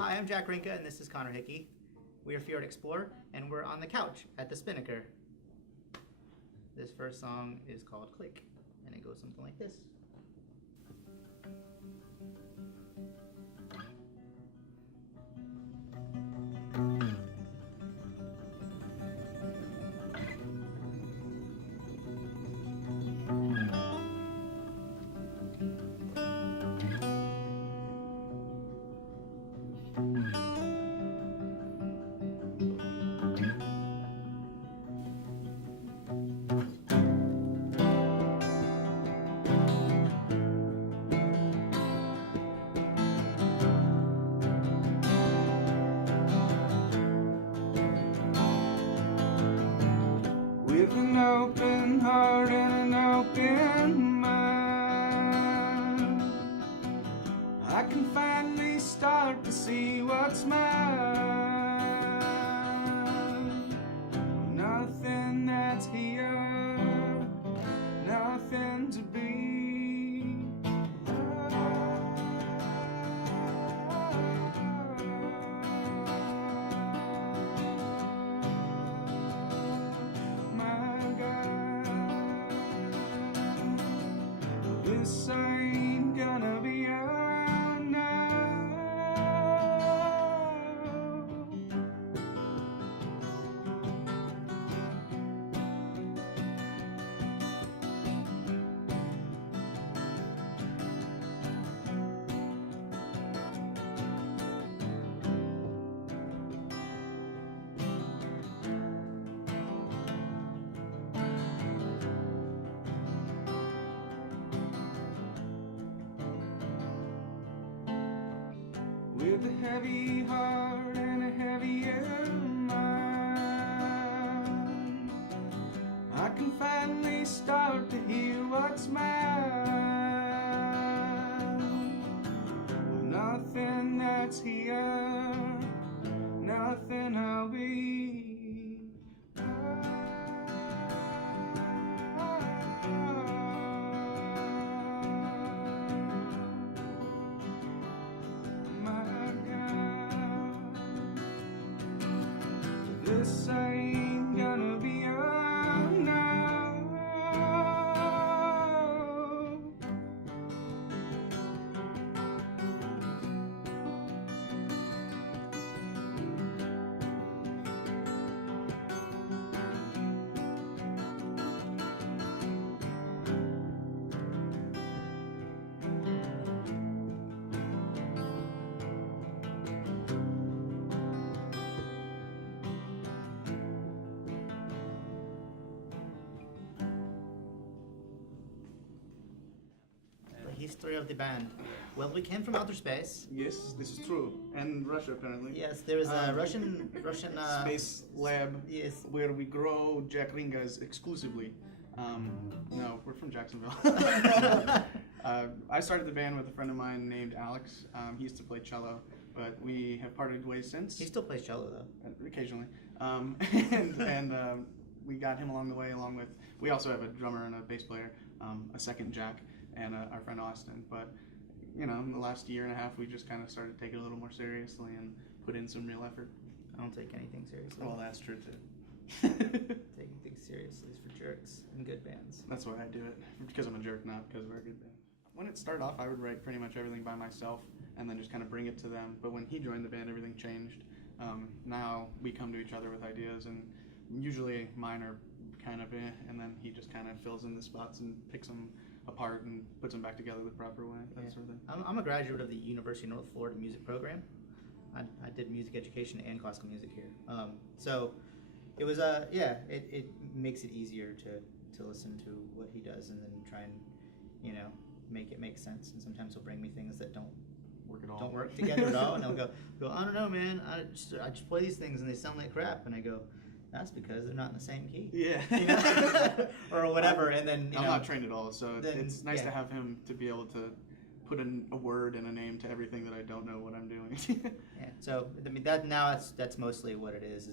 Hi, I'm Jack Rinka, and this is Connor Hickey. We are Fjord Explorer, and we're on the couch at the Spinnaker. This first song is called Click, and it goes something like this. With an open heart and an open mind, I can finally start to see what's mine. Nothing that's here, nothing to be. This ain't gonna be around now. With a heavy heart and a heavier mind, I can finally start to hear what's mine. Nothing that's here, nothing I'll be. This ain't gonna be around now. The history of the band. Well, we came from outer space. Yes, this is true. And Russia, apparently. Yes, there is a Russian Space lab Yes. where we grow Jack Ringas exclusively. No, we're from Jacksonville. I started the band with a friend of mine named Alex. He used to play cello, but we have parted ways since. He still plays cello, though. Occasionally. We got him along the way, along with, we also have a drummer and a bass player, a second Jack, and our friend Austin. But, you know, in the last year and a half, we just kind of started to take it a little more seriously and put in some real effort. I don't take anything seriously. Well, that's true, too. Taking things seriously is for jerks and good bands. That's why I do it, because I'm a jerk, not because we're a good band. When it started off, I would write pretty much everything by myself and then just kind of bring it to them. But when he joined the band, everything changed. Now we come to each other with ideas, and usually mine are kind of and then he just kind of fills in the spots and picks them apart and puts them back together the proper way, that sort of thing. I'm a graduate of the University of North Florida music program. I did music education and classical music here. So it was it makes it easier to listen to what he does and then try and make it make sense. And sometimes he'll bring me things that don't work together at all, and I'll go I don't know, man, I just play these things and they sound like crap, and I go, that's because they're not in the same key. Yeah. Or whatever. And then I'm not trained at all, so it's nice to have him to be able to put in a word and a name to everything that I don't know what I'm doing. Yeah. So I mean that's mostly what it is.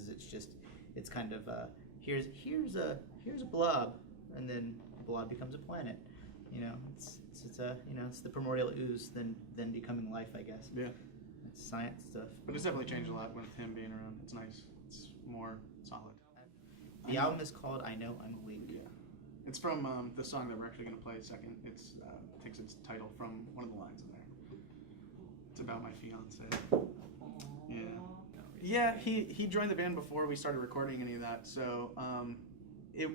It's kind of here's a blob, and then the blob becomes a planet. It's the primordial ooze then becoming life, I guess. Yeah. science stuff. But it's definitely changed a lot with him being around. It's nice. It's more solid. The album is called I Know I'm Weak. Yeah. It's from the song that we're actually going to play second. It's takes its title from one of the lines in there. It's about my fiance. Yeah. Yeah, he joined the band before we started recording any of that, so it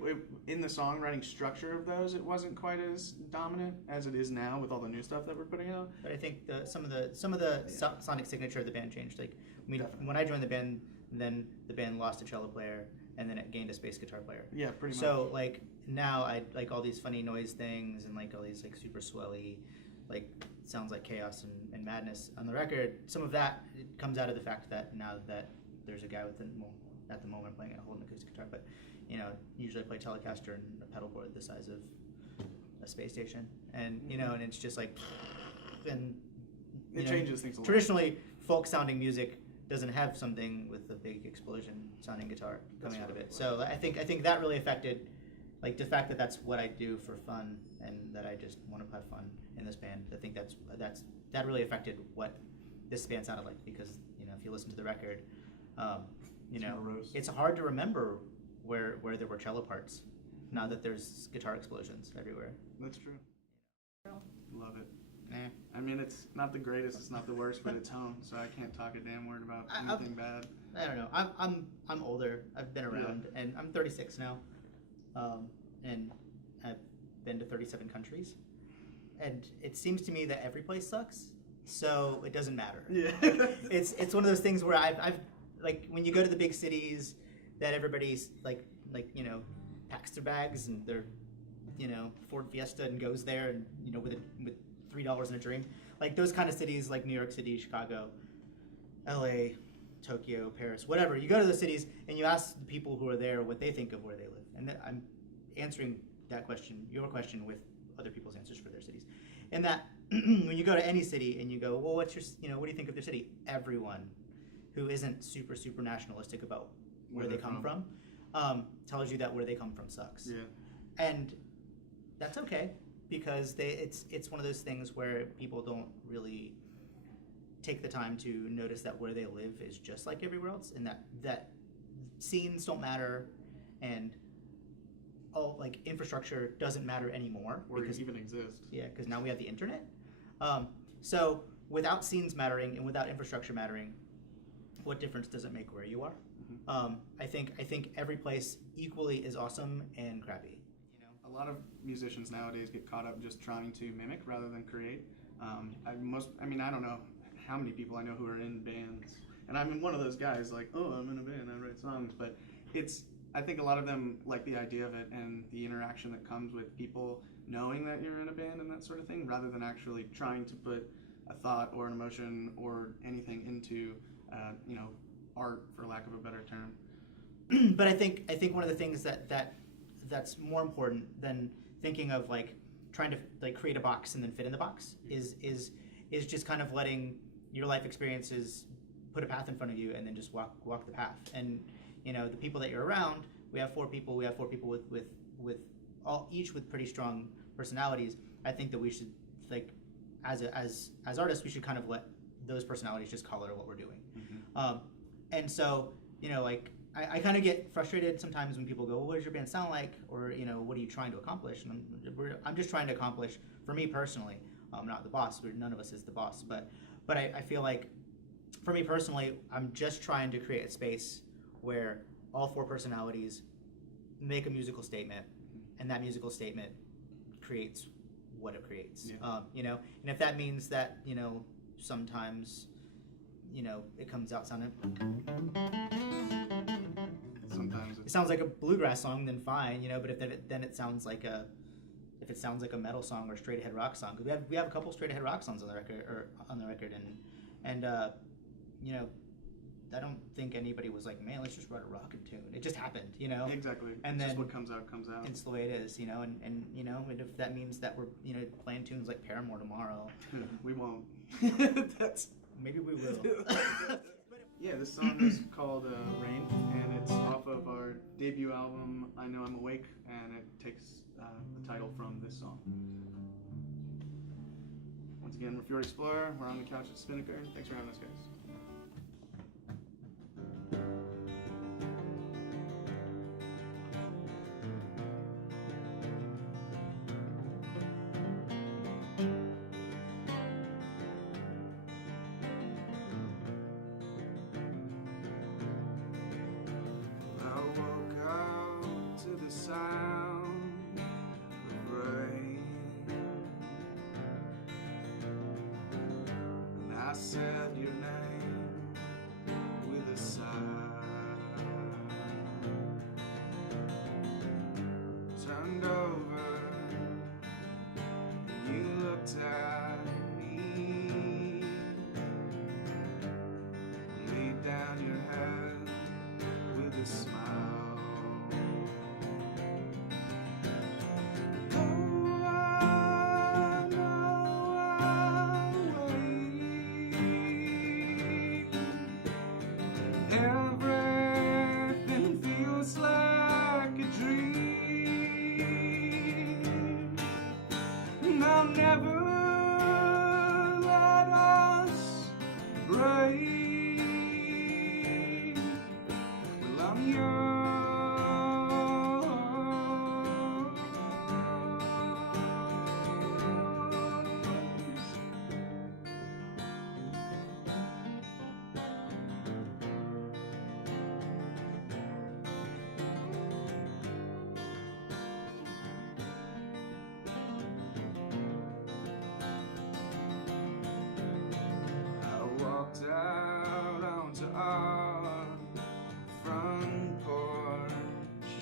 in the songwriting structure of those, it wasn't quite as dominant as it is now with all the new stuff that we're putting out. But I think some of the sonic signature of the band changed. Like, I mean, when I joined the band, then the band lost a cello player, and then it gained a bass guitar player. Yeah, pretty much. So like now I like all these funny noise things and like all these like super swelly, like sounds like chaos and madness on the record. Some of that it comes out of the fact that now that there's a guy with at the moment playing a holding acoustic guitar, but you know, usually I play Telecaster and a pedal board the size of a space station, and you know, and it's just like, and it changes things a lot. Traditionally, folk sounding music doesn't have something with a big explosion sounding guitar coming out of it. So I think that really affected, like the fact that that's what I do for fun and that I just want to have fun in this band. I think that really affected what this band sounded like, because you know, if you listen to the record, you know, it's hard to remember where there were cello parts now that there's guitar explosions everywhere. That's true. Love it. I mean, it's not the greatest, it's not the worst, but it's home, so I can't talk a damn word about anything bad. I don't know. I'm older. I've been around, and I'm 36 now, and I've been to 37 countries, and it seems to me that every place sucks, so it doesn't matter. Yeah. It's one of those things where I've like when you go to the big cities, that everybody's like you know, packs their bags and their you know Ford Fiesta and goes there and you know with $3 in a dream, like those kind of cities like New York City, Chicago, LA, Tokyo, Paris, whatever. You go to those cities and you ask the people who are there what they think of where they live, and I'm answering that question, your question, with other people's answers for their cities. And that when you go to any city and you go, well, what's your, you know, what do you think of their city? Everyone who isn't super nationalistic about where they come from tells you that where they come from sucks. Yeah. And that's okay, because it's one of those things where people don't really take the time to notice that where they live is just like everywhere else, and that scenes don't matter, and all like infrastructure doesn't matter anymore, or even exist. Yeah, because now we have the internet. So without scenes mattering and without infrastructure mattering, what difference does it make where you are? Mm-hmm. I think every place equally is awesome and crappy. A lot of musicians nowadays get caught up just trying to mimic rather than create. I don't know how many people I know who are in bands, and I'm one of those guys like, oh, I'm in a band, I write songs, but I think a lot of them like the idea of it and the interaction that comes with people knowing that you're in a band and that sort of thing, rather than actually trying to put a thought or an emotion or anything into, art, for lack of a better term. But I think one of the things that's more important than thinking of like trying to like create a box and then fit in the box is just kind of letting your life experiences put a path in front of you and then just walk the path. And you know, the people that you're around, we have four people with each with pretty strong personalities. I think that we should, like, as artists, we should kind of let those personalities just color what we're doing. Mm-hmm. And so, you know, like I kind of get frustrated sometimes when people go, well, what does your band sound like? Or, you know, what are you trying to accomplish? And I'm just trying to accomplish, for me personally, not the boss, none of us is the boss, but I feel like, for me personally, I'm just trying to create a space where all four personalities make a musical statement, and that musical statement creates what it creates. Yeah. You know, and if that means that, you know, sometimes, you know, it comes out sounding, sometimes it sounds like a bluegrass song, then fine, you know. But if it sounds like a metal song or straight ahead rock song, because we have a couple straight ahead rock songs on the record, and you know, I don't think anybody was like, man, let's just write a rockin' tune. It just happened, you know. Exactly. And it's then just what comes out comes out. It's the way it is, you know. And you know, and if that means that we're, you know, playing tunes like Paramore tomorrow, we won't. Maybe we will. Yeah, this song is called Rain, and it's off of our debut album, I Know I'm Awake, and it takes the title from this song. Once again, we're Fjord Explorer. We're on the couch at Spinnaker. Thanks for having us, guys. I woke up to the sound of rain, and I said your name with a sigh. Turned over, and you looked at me, laid down your head with a smile. Oh, I know I'll wait. Everything feels like a dream, and I'll never let us break. Well, I'm yours. I walked out onto our front porch,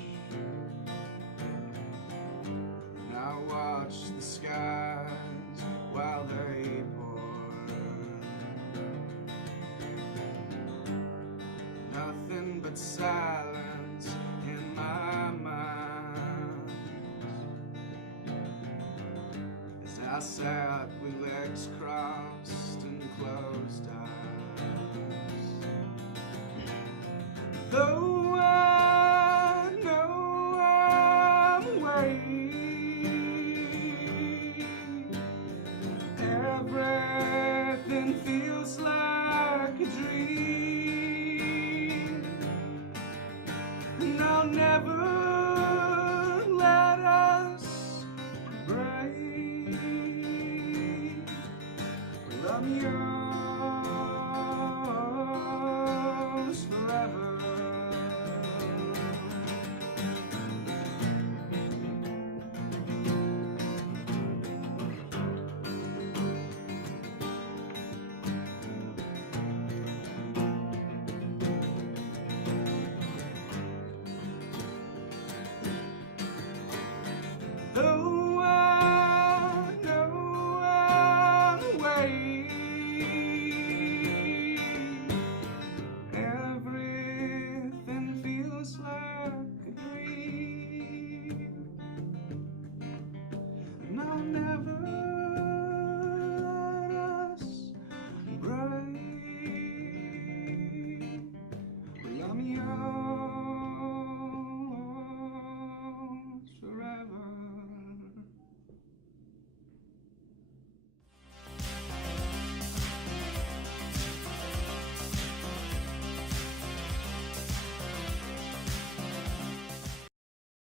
and I watched the skies while they poured. Nothing but silence in my mind as I sat with legs crossed and closed eyes.